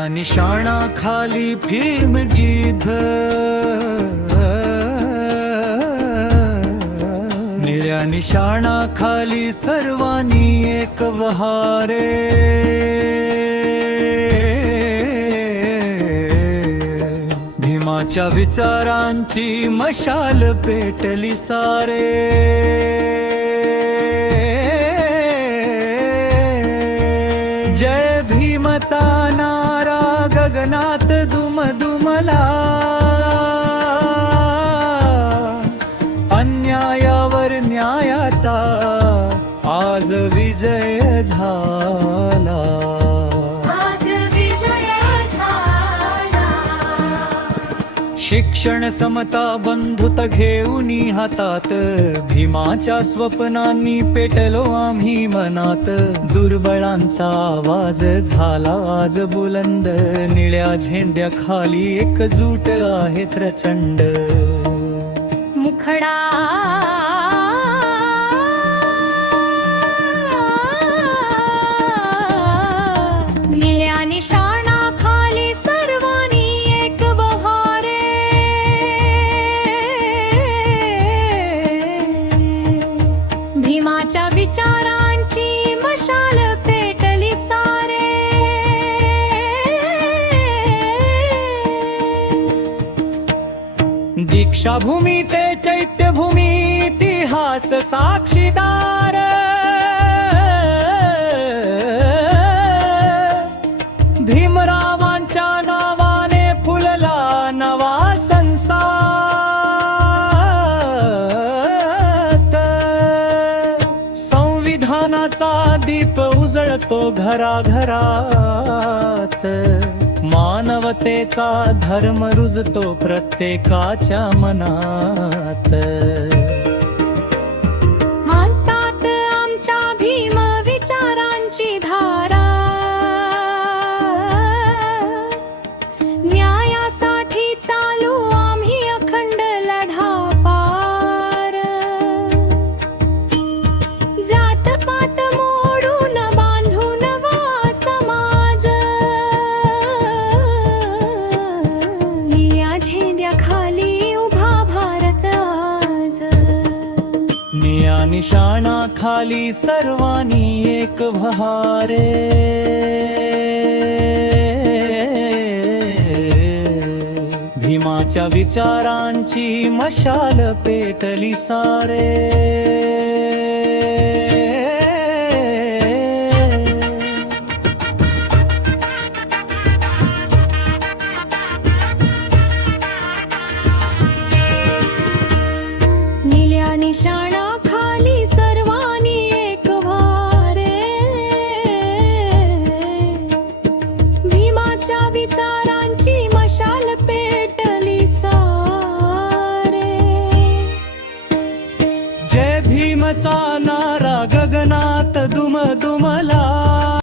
निळ्या निशाणा खाली फिल्म गिद्ध, निळ्या निशाणा खाली सर्वांनी एक वहारे, भीमाच्या विचारांची मशाल पेटली सारे. जय भीमचा नारा गगनात दुमदुमला, अन्यायावर न्यायाचा आज विजय झाला. शिक्षण समता बंधुता घेऊन हातात, भीमाच्या स्वप्नांनी पेटलो आम्ही मनात. दुर्बळांचा आवाज झाला आज बुलंद, निळ्या झेंड्या खाली एकजूट आहे प्रचंड. मुखडा निळ्या निशाणा खाली सर्वांनी एक बहारे, भीमाच्या विचारांची मशाल पेटली सारे. दीक्षाभूमी ते चैत्यभूमी इतिहास साक्षीदार, भीमरावांच्या नावाने फुलला नवा संसार. संविधानाचा दीप उजळतो घराघरात, मानवतेचा धर्म रुजतो प्रत्येकाच्या मनात. हातात आमच्या भीम विचारांची धारा, न्यायासाठी चालू आम्ही अखंड लढा पार. जातपात मोडून बांधू नवा समाज, निळ्या झेंड्या खाली उभा भारत आज. निळ्या निशाणा खाली सर्वांनी एक बहारे, भीमाच्या विचारांची मशाल पेटली सारे.